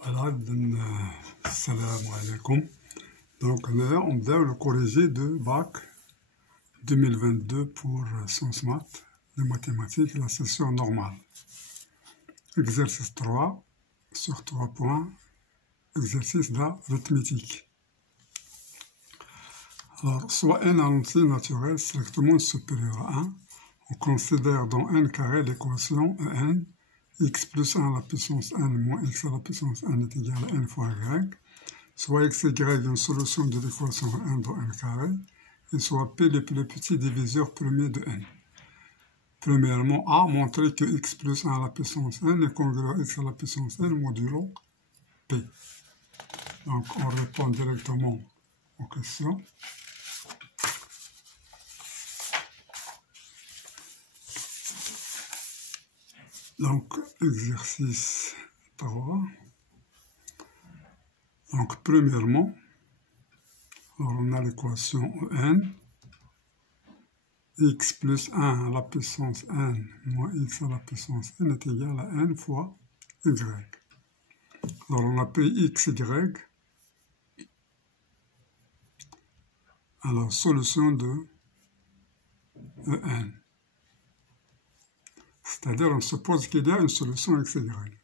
Voilà, salam alaikum. Donc là, on doit le corriger de bac 2022 pour sciences maths, les mathématiques, la session normale. Exercice 3 sur 3 points, exercice d'arithmétique. Alors, soit n en entier naturel strictement supérieur à 1, on considère dans n carré l'équation n, x plus 1 à la puissance n moins x à la puissance n est égal à n fois y, soit x et y une solution de l'équation n dans n carré, et soit p le plus petit diviseur premier de n. Premièrement, A, montrer que x plus 1 à la puissance n est congruent à x à la puissance n modulo p. Donc, on répond directement aux questions. Donc, exercice 3. Donc, premièrement, alors on a l'équation n, x plus 1 à la puissance n moins x à la puissance n est égal à n fois y. Alors, on a pris x, y. Alors, solution de en. C'est-à-dire, on suppose qu'il y a une solution x, y.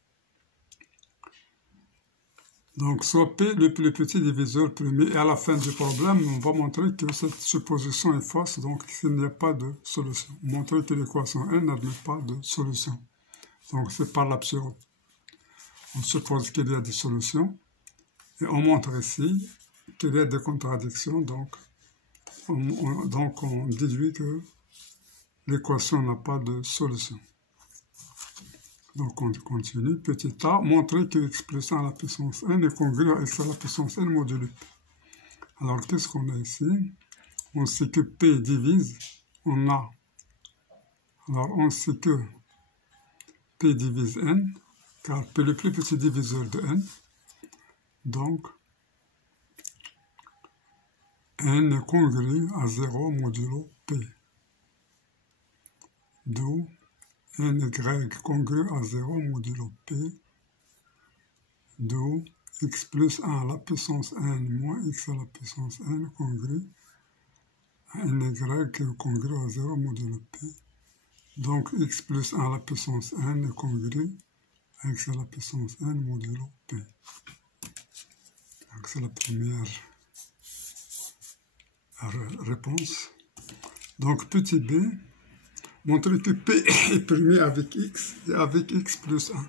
Donc, soit P le plus petit diviseur premier, et à la fin du problème, on va montrer que cette supposition est fausse, donc il n'y a pas de solution. Montrer que l'équation n n'admet pas de solution. Donc, c'est par l'absurde. On suppose qu'il y a des solutions, et on montre ici qu'il y a des contradictions, donc on déduit que l'équation n'a pas de solution. Donc, on continue. Petit a, montrer que x plus 1 à la puissance n est congruent à x à la puissance n modulo p. Alors, qu'est-ce qu'on a ici? On sait que p divise, on a. Alors, on sait que p divise n, car p est le plus petit diviseur de n. Donc, n est congru à 0 modulo p. D'où n y congru à 0 modulo p, d'où x plus 1 à la puissance n moins x à la puissance n congru à n y congru à 0 modulo p. Donc x plus 1 à la puissance n est congru à x à la puissance n modulo p. Donc c'est la première réponse. Donc petit b, montrer que P est premier avec X et avec X plus 1.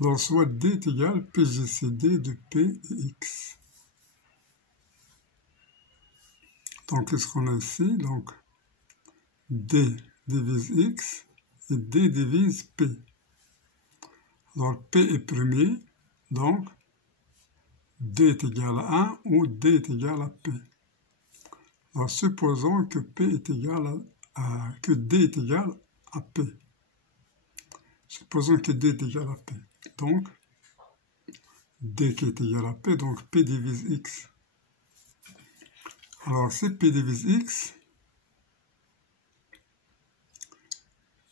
Alors, soit D est égal PGCD de P et X. Donc, qu'est-ce qu'on a ici? Donc, D divise X et D divise P. Alors, P est premier, donc D est égal à 1 ou D est égal à P. Alors, supposons que P est égal que D est égal à P. Supposons que D est égal à P. Donc, D qui est égal à P, donc P divise X. Alors, si P divise X,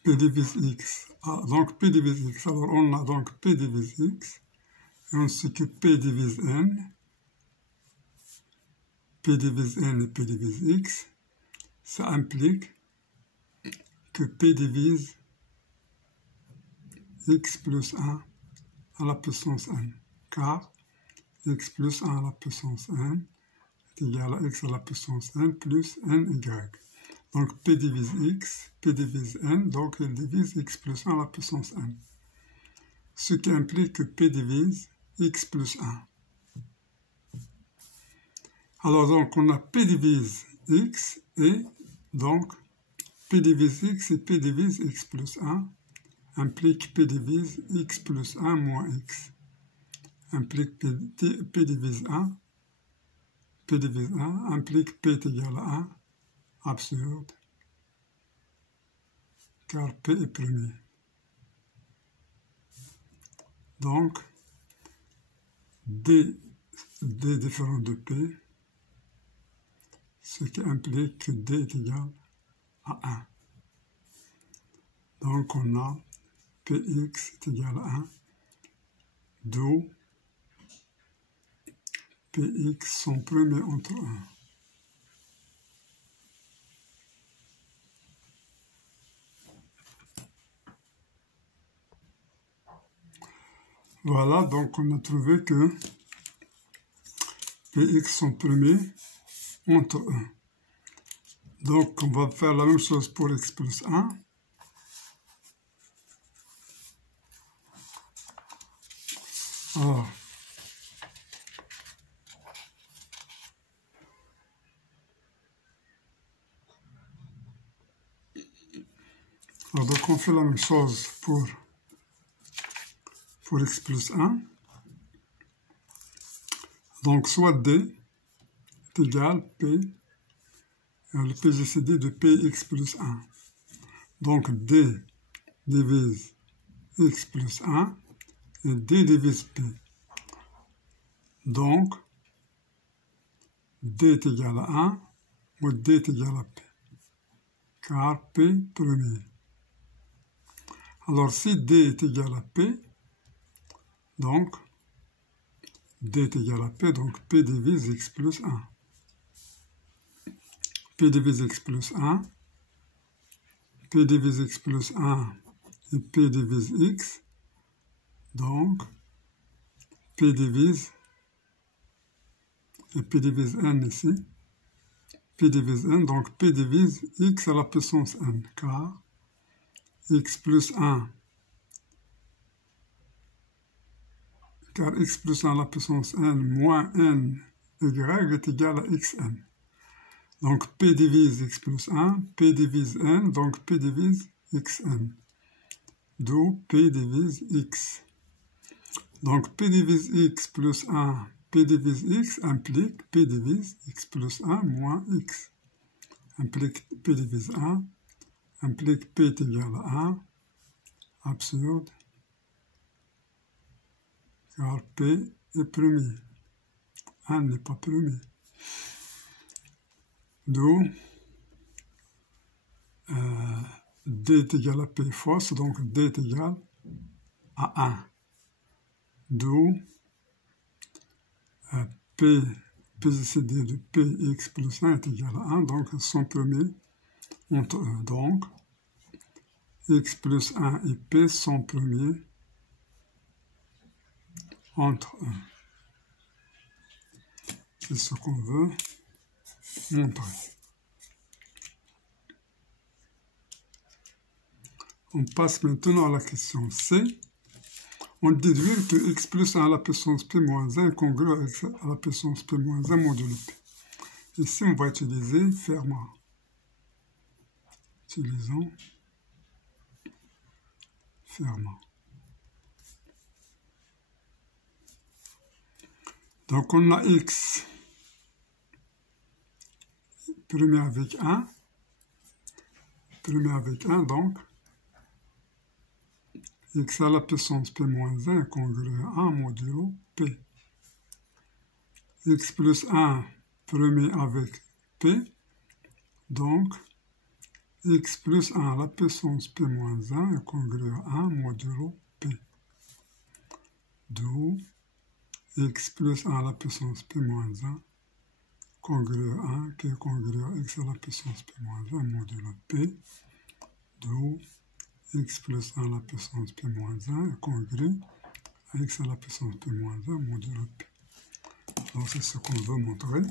P divise X. Donc, P divise X. Alors, on a donc P divise X. Et on sait que P divise N. P divise N et P divise X. Ça implique que P divise x plus 1 à la puissance n, car x plus 1 à la puissance n est égal à x à la puissance n plus ny. Donc P divise x, P divise n, donc il divise x plus 1 à la puissance n. Ce qui implique que P divise x plus 1. Alors donc on a P divise x et donc P divise x et P divise x plus 1 implique P divise x plus 1 moins x. Implique P divise 1. P divise 1 implique P est égal à 1. Absurde. Car P est premier. Donc, D différent de P, ce qui implique que D est égal à 1. Donc, on a Px est égal à 1 d'où Px sont premiers entre 1. Voilà, donc on a trouvé que Px sont premiers entre 1. Donc on va faire la même chose pour x plus 1. Alors, donc on fait la même chose pour x plus 1. Donc soit D est égal P, le PGCD de Px plus 1. Donc D divise x plus 1 et D divise P. Donc D est égal à 1 ou D est égal à P, car P premier. Alors si D est égal à P, donc D est égal à P, donc P divise x plus 1. P divise x plus 1, P divise x plus 1 et P divise x, donc P divise, et P divise n ici, P divise n, donc P divise x à la puissance n, car x plus 1, car x plus 1 à la puissance n moins n y est égal à xn. Donc P divise x plus 1, P divise n, donc P divise xn. D'où P divise x. Donc P divise x plus 1, P divise x implique P divise x plus 1 moins x. Implique P divise 1, implique P est égal à 1. Absurde. Car P est premier. 1 n'est pas premier. D'où D est égal à P fausse, donc D est égal à 1. D'où PGCD de Px plus 1 est égal à 1, donc son premier entre eux. Donc x plus 1 et P sont premiers entre eux. C'est ce qu'on veut montrer. On passe maintenant à la question C. On déduit que x plus 1 à la puissance p moins 1 est congru à x à la puissance p moins 1 modulo p. Ici, on va utiliser Fermat. Utilisons Fermat. Donc, on a x premier avec 1. Premier avec 1, donc x à la puissance p moins 1 est congru à 1 modulo p. X plus 1 premier avec p, donc x plus 1 à la puissance p moins 1 est congru à 1 modulo p. D'où x plus 1 à la puissance p moins 1 congru à 1 qui est congru à x à la puissance p moins 1 modulo p. D'où x plus 1 à la puissance p moins 1 est congru à x à la puissance p moins 1 modulo p. Donc c'est ce qu'on veut montrer.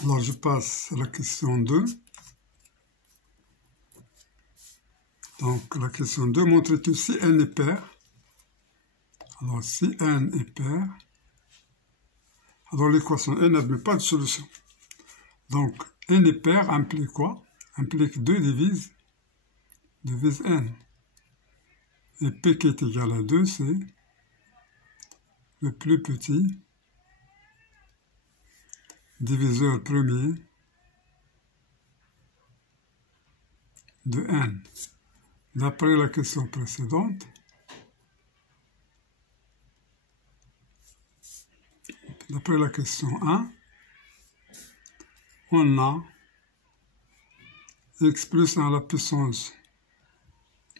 Alors je passe à la question 2. Donc la question 2 montre que si n est pair, alors si n est pair, alors l'équation n n'admet pas de solution. Donc n est pair implique quoi? Implique 2 divise n. Et p qui est égal à 2, c'est le plus petit diviseur premier de n. D'après la question précédente, d'après la question 1, on a x plus 1 à la puissance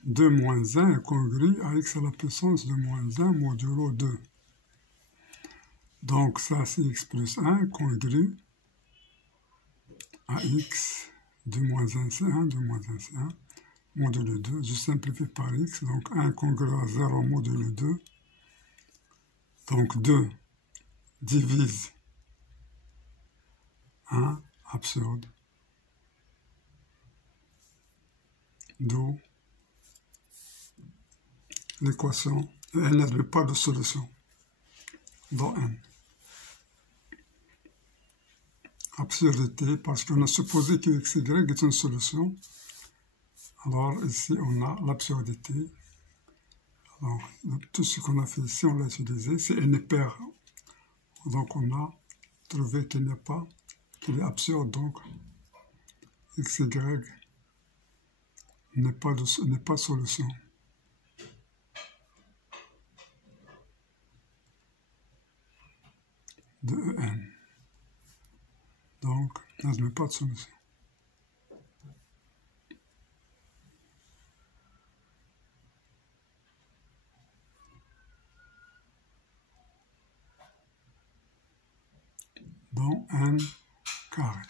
de moins 1 est congru à x à la puissance de moins 1 modulo 2. Donc ça c'est x plus 1 congru à x de moins 1 c'est 1, de moins 1 c'est 1, modulo 2, je simplifie par x, donc 1 congru à 0 modulo 2, donc 2 divise 1, absurde, d'où l'équation, elle n'admet pas de solution dans n. Absurdité, parce qu'on a supposé que x, y est une solution. Alors ici, on a l'absurdité. Alors, tout ce qu'on a fait ici, on l'a utilisé. Si n est pair, donc on a trouvé qu'il n'est pas, qu'il est absurde, donc x, y n'est pas solution. De En. Donc, n'admet pas de solution. Dans n carré.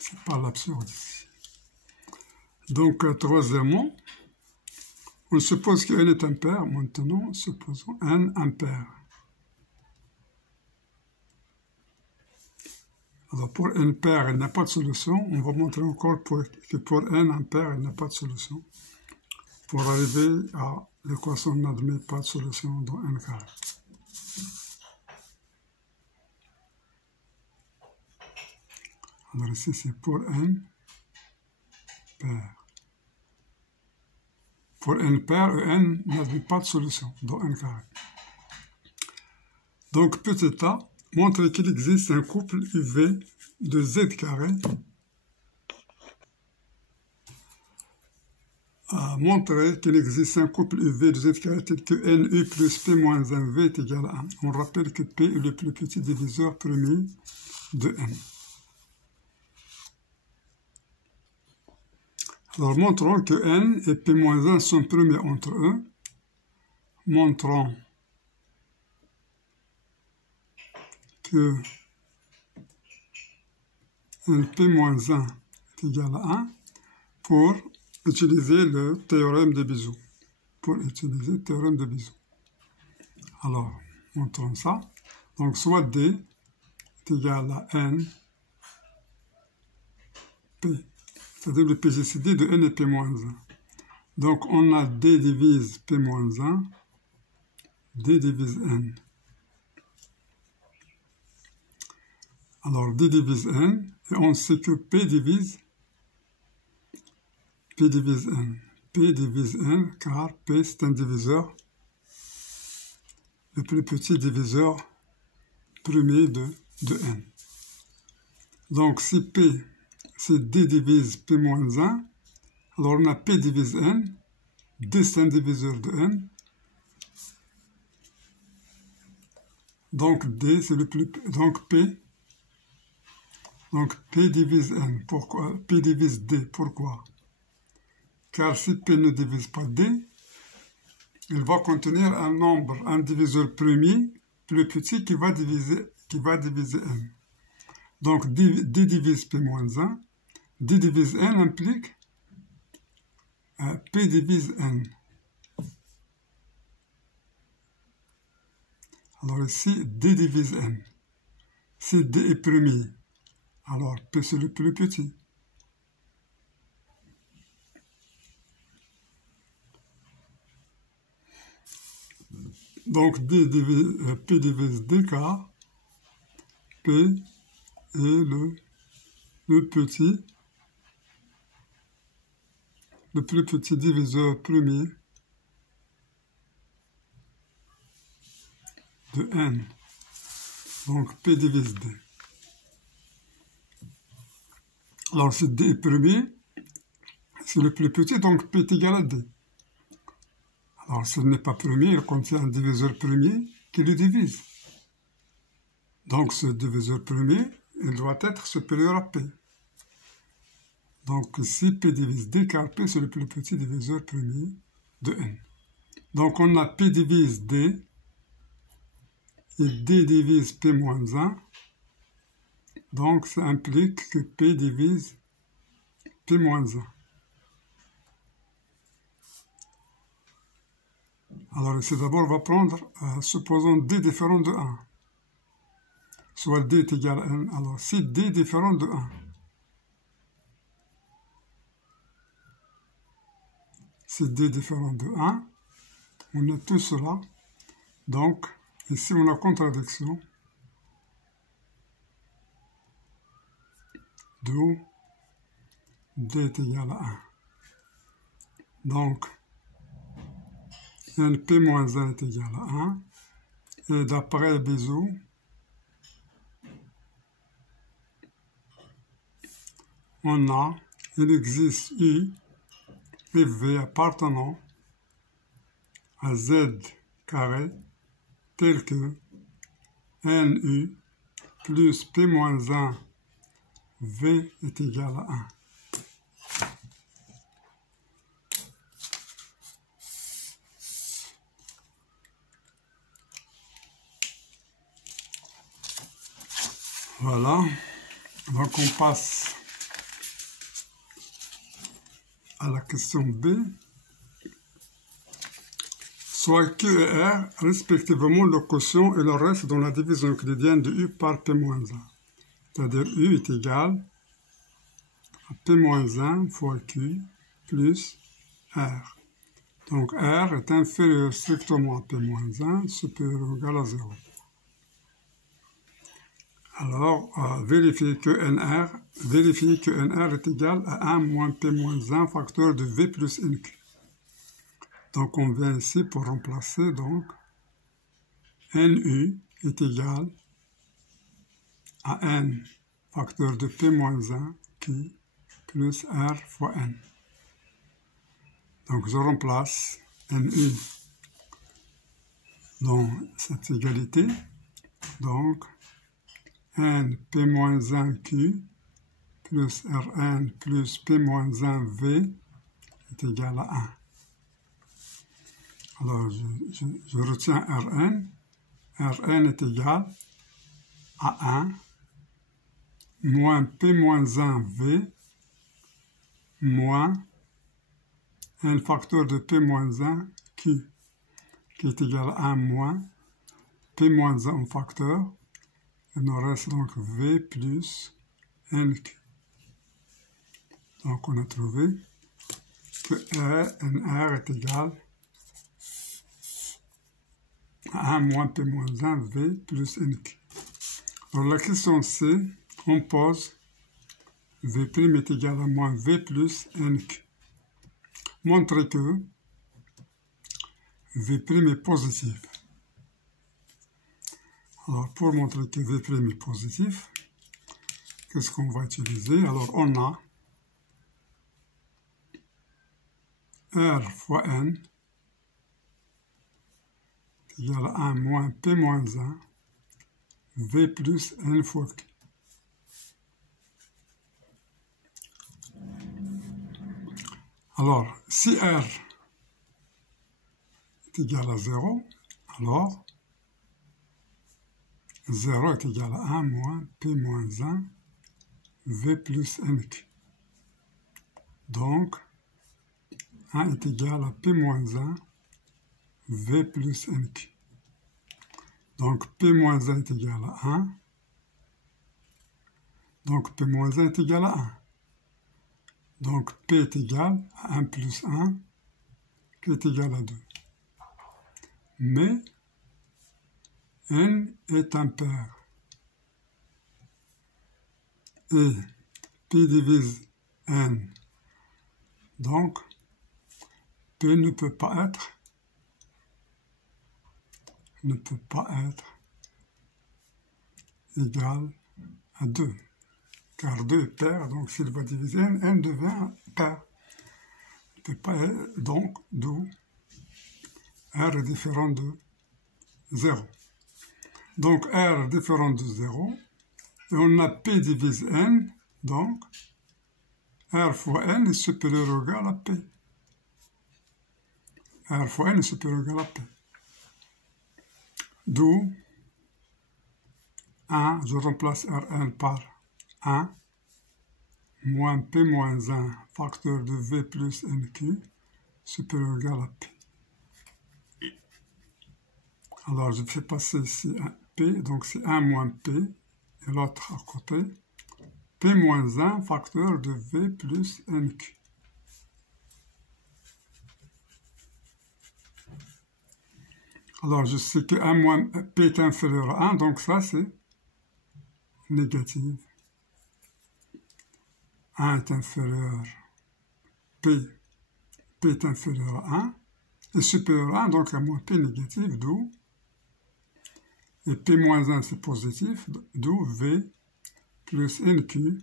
C'est pas l'absurde ici. Donc, troisièmement, on suppose que n est impair. Maintenant, supposons n impair. Alors, pour n pair, il n'y a pas de solution. On va montrer encore que pour n impair, il n'y a pas de solution. Pour arriver à l'équation n'admet pas de solution dans n carré. Alors ici, c'est pour n pair. Pour n pair, n n'admet pas de solution dans n carré. Donc, petit a montre qu'il existe un couple UV de z carré a montré qu'il existe un couple UV de z carré tel que NU plus P moins 1V est égal à 1. On rappelle que P est le plus petit diviseur premier de N. Alors, montrons que N et P moins 1 sont premiers entre eux. Montrons que NP moins 1 est égal à 1 pour utiliser le théorème de Bézout. Alors, montrons ça. Donc, soit D est égal à N P, c'est-à-dire le PGCD de N et P moins 1. Donc, on a D divise P moins 1, D divise N. Alors, D divise N, et on sait que P divise N. P divise N, car P c'est un diviseur, le plus petit diviseur premier de N. Donc, si P, c'est D divise P moins 1, alors on a P divise N, D c'est un diviseur de N, donc D c'est le plus, donc P divise N, pourquoi? P divise D, pourquoi? Car si P ne divise pas D, il va contenir un nombre, un diviseur premier, plus petit, qui va diviser N. Donc, D divise P moins 1, D divise N implique P divise N. Alors ici, D divise N. Si D est premier, alors P c'est le plus petit. Donc, P divise D, car P est le plus petit diviseur premier de N. Donc, P divise D. Alors, si D est premier, c'est le plus petit, donc P est égal à D. Alors, s'il n'est pas premier, il contient un diviseur premier qui le divise. Donc, ce diviseur premier, il doit être supérieur à P. Donc, si P divise D, car P, c'est le plus petit diviseur premier de N. Donc, on a P divise D, et D divise P moins 1. Donc, ça implique que P divise P moins 1. Alors, ici, d'abord, on va prendre, supposons D différent de 1. Soit D est égal à N. Alors, si D est différent de 1, si D est différent de 1, on a tout cela. Donc, ici, on a contradiction. D'où D est égal à 1. Donc, NP moins 1 est égal à 1. Et d'après Bézout, il existe U et V appartenant à Z carré tel que NU plus P moins 1 V est égal à 1. Voilà, donc on passe à la question B. Soit Q et R, respectivement le quotient et le reste dans la division euclidienne de U par P moins 1. C'est-à-dire U est égal à P moins 1 fois Q plus R. Donc R est inférieur strictement à P moins 1, supérieur ou égal à 0. Alors, vérifier que NR est égal à 1 moins P moins 1 facteur de V plus NQ. Donc, on vient ici pour remplacer, donc, NU est égal à N facteur de P moins 1 Q plus R fois N. Donc, je remplace NU dans cette égalité. Donc, N P moins 1 Q plus Rn plus P moins 1 V est égal à 1. Alors, je retiens Rn. Rn est égal à 1 moins P moins 1 V moins un facteur de P moins 1 Q qui est égal à 1 moins P moins 1 facteur. Il nous reste donc V plus NQ. Donc, on a trouvé que NR est égal à 1 moins P moins 1 V plus NQ. Alors, la question C, on pose V' est égal à moins V plus NQ. Montrez que V' est positif. Alors, pour montrer que V' est positif, qu'est-ce qu'on va utiliser? Alors, on a R fois N égale à 1 moins P moins 1 V plus N fois Q. Alors, si R est égal à 0, alors 0 est égal à 1 moins P moins 1 V plus NQ. Donc, 1 est égal à P moins 1 V plus NQ. Donc, P moins 1 est égal à 1. Donc, P moins 1 est égal à 1. Donc, P est égal à 1 plus 1, qui est égal à 2. Mais, N est impair. Et P divise N. Donc, P ne peut pas être égal à 2. Car 2 est pair, donc s'il va diviser N, N devient pair. Il ne peut pas être, donc, d'où R est différent de 0. Donc R est différent de 0. Et on a P divise N. Donc R fois N est supérieur ou égal à P. R fois N est supérieur ou égal à P. D'où 1, je remplace Rn par 1, moins P moins 1, facteur de V plus NQ, supérieur ou égal à P. Alors, je fais passer ici un P, donc c'est 1 moins P, et l'autre à côté. P moins 1, facteur de V plus NQ. Alors, je sais que 1 moins P est inférieur à 1, donc ça, c'est négatif. 1 est inférieur, P est inférieur à 1, et supérieur à 1, donc à moins P négatif, d'où, et P moins 1 c'est positif, d'où V plus NQ,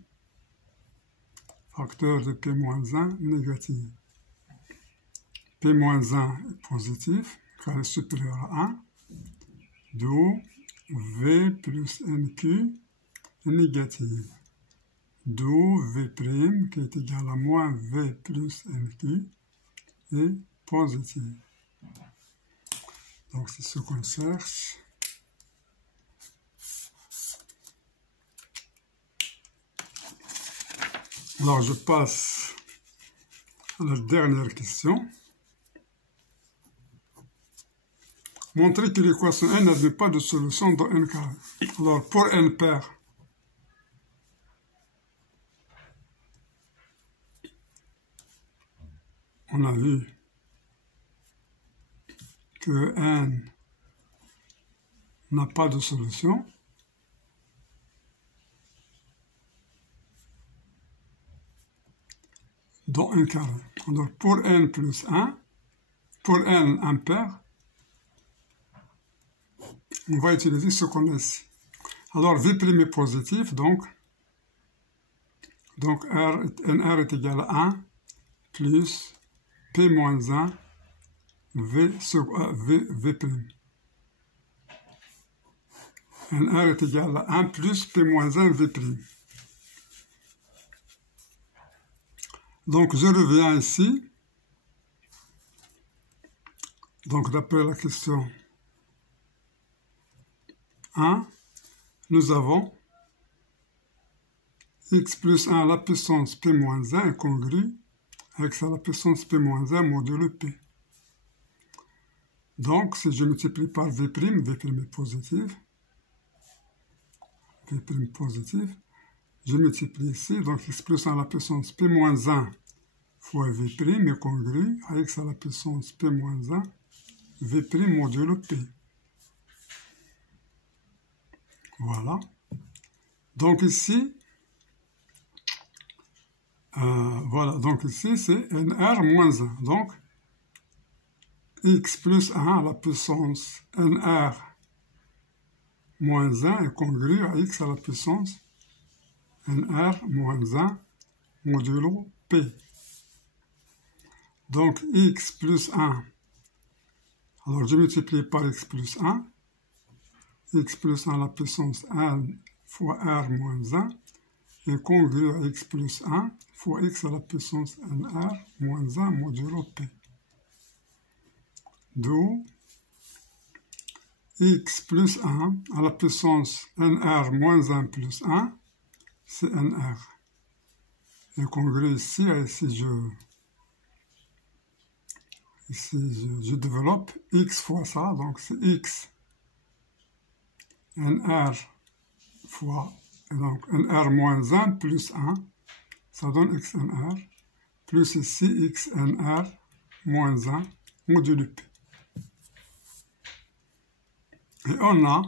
facteur de P moins 1 négatif. P moins 1 est positif, car il est supérieur à 1, d'où V plus NQ est négatif. D'où V' qui est égal à moins V plus NQ est positif. Donc c'est ce qu'on cherche. Alors je passe à la dernière question. Montrer que l'équation n n'avait pas de solution dans n carré. Alors pour n pair, on a vu que n n'a pas de solution. Dans n carré. Alors pour n plus 1, pour n impair, on va utiliser ce qu'on a ici. Alors V' est positif, donc NR est égal à 1 plus P moins 1 V'. NR est égal à 1 plus P moins 1 V'. Donc je reviens ici. Donc d'après la question 1, nous avons x plus 1 à la puissance P moins 1 est congru avec ça la puissance P moins 1 modulo P. Donc si je multiplie par V', V' est positif, V' positif, je multiplie ici, donc x plus 1 à la puissance P moins 1 fois V' est congru à x à la puissance P moins 1, V' modulo P. Voilà. Donc ici, voilà, donc ici c'est NR moins 1. Donc, x plus 1 à la puissance NR moins 1 est congru à x à la puissance NR moins 1 modulo P. Donc x plus 1, alors je multiplie par x plus 1, x plus 1 à la puissance n fois r moins 1 est congru à x plus 1 fois x à la puissance nr moins 1 modulo P. D'où x plus 1 à la puissance nr moins 1 plus 1, c'est nr. Et congru ici, je développe x fois ça, donc c'est x nr fois, donc nr moins 1 plus 1, ça donne xnr, plus ici xnr moins 1 modulo P. Et on a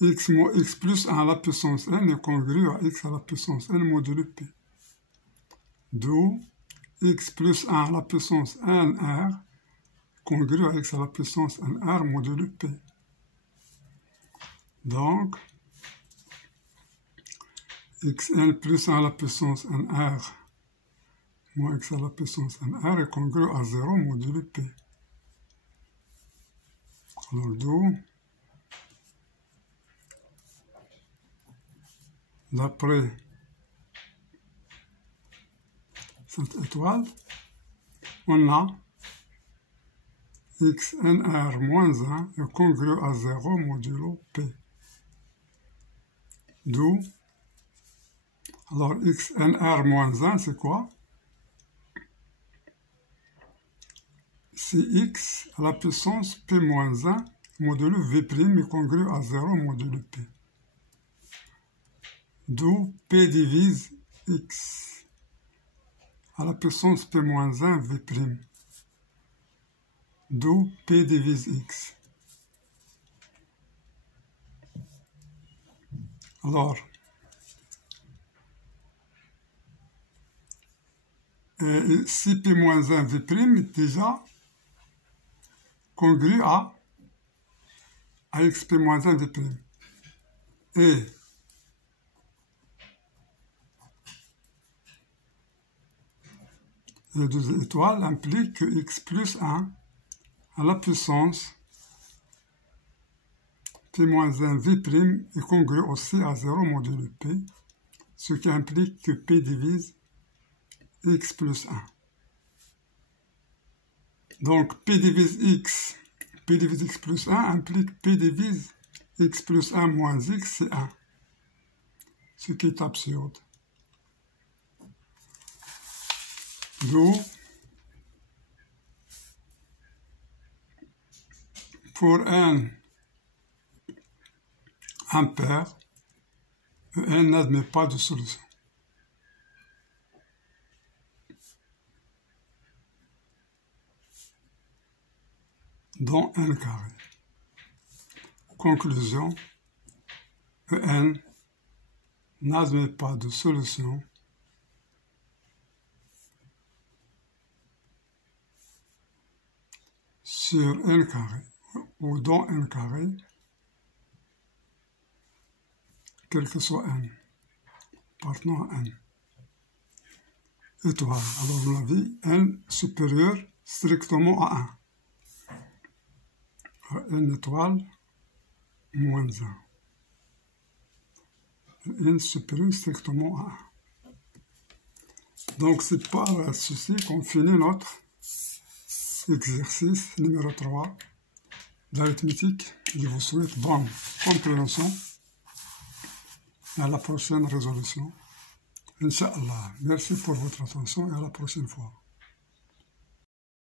x plus 1 à la puissance n est congru à x à la puissance n modulo P. D'où x plus 1 à la puissance nr congru à x à la puissance nr modulo P. Donc, xn plus 1 à la puissance nr moins x à la puissance nr est congru à 0 modulo P. Alors, d'où, d'après cette étoile, on a XNR moins 1 est congru à 0 modulo P. D'où, alors XNR moins 1, c'est quoi? C'est X à la puissance P moins 1 modulo V' est congru à 0 modulo P. D'où P divise X à la puissance P moins 1 V'. D'où P divise X. Alors, si P moins 1 V' est déjà congru à XP moins 1 V'. Et les deux étoiles impliquent que X plus 1 à la puissance P moins 1 V' est congru aussi à 0 modulo P, ce qui implique que P divise X plus 1. Donc P divise X plus 1 implique P divise X plus 1 moins X, c'est 1. Ce qui est absurde. D'où, pour n impair, n n'admet pas de solution. Dans n carré. Conclusion, n n'admet pas de solution sur n carré ou dans n carré, quel que soit n, appartenant à n. Étoile, alors on a vu n supérieur strictement à 1. N étoile moins 1. N supérieur strictement à 1. Donc c'est par ceci qu'on finit notre exercice numéro 3 d'arithmétique. Je vous souhaite bonne compréhension et à la prochaine résolution. Inch'Allah. Merci pour votre attention et à la prochaine fois.